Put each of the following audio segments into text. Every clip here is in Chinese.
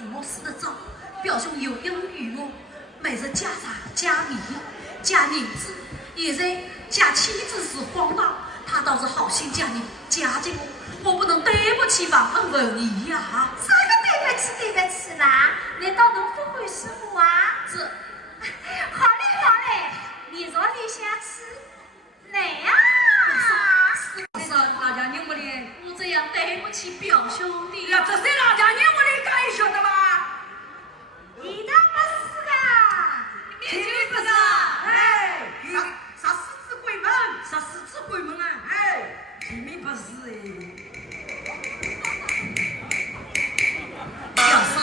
父母死得早，表兄有恩于我，每日家茶加米加银子，现在嫁妻子是荒唐，他倒是好心嫁你嫁给我，我不能对不起忘恩负义呀！啥个对不起啦？难道能不会是我啊？这好嘞，你若你想吃，来呀！是哪家人我的？我这样对不起表兄弟呀，这是哪家人我的？敢晓得吗？你倒不是个，你不是？哎，杀狮子鬼门，杀狮子鬼门啊！哎，你不是表嫂，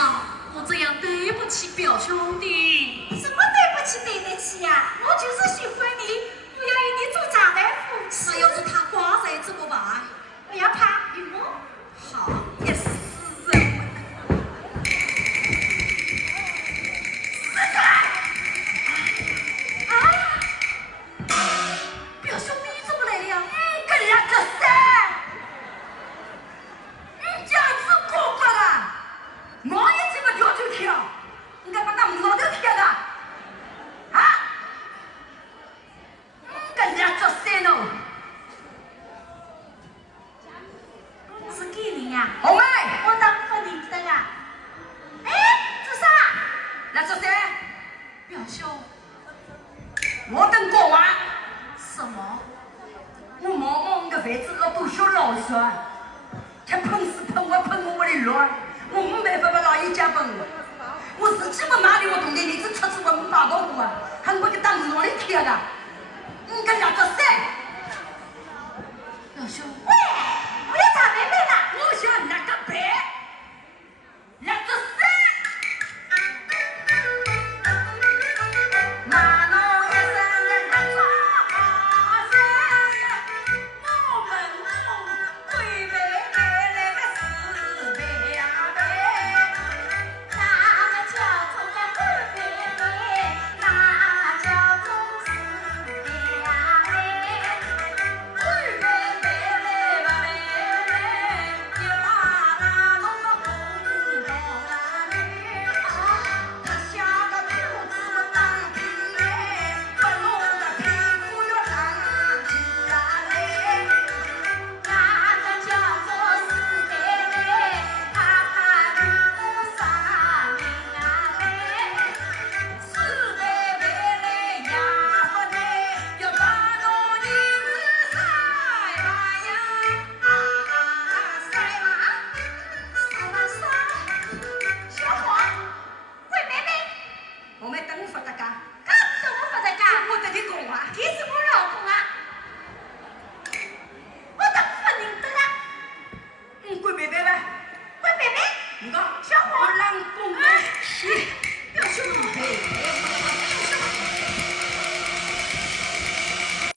我这样对不起表兄弟。什么对得起呀？我就是喜欢你，我要与你做长辈夫妻。那要是他瓜仔怎么办？我要怕与我。好，也是人。表兄弟怎么来了？跟人家这噻，你这样子过分了，毛也这么跳就跳，你该把那毛都跳的，啊？跟人家这噻喽，是给你呀？红妹，我当不认得啊。哎，这啥？来这噻，表兄，我等过完，什么？我毛毛你个孩子我都小老实，他喷是喷我的乱，我没办法拿一家本，我自己不买的我懂的，你这车子我没打过户啊，还我给当哪里贴的？你跟人家这噻。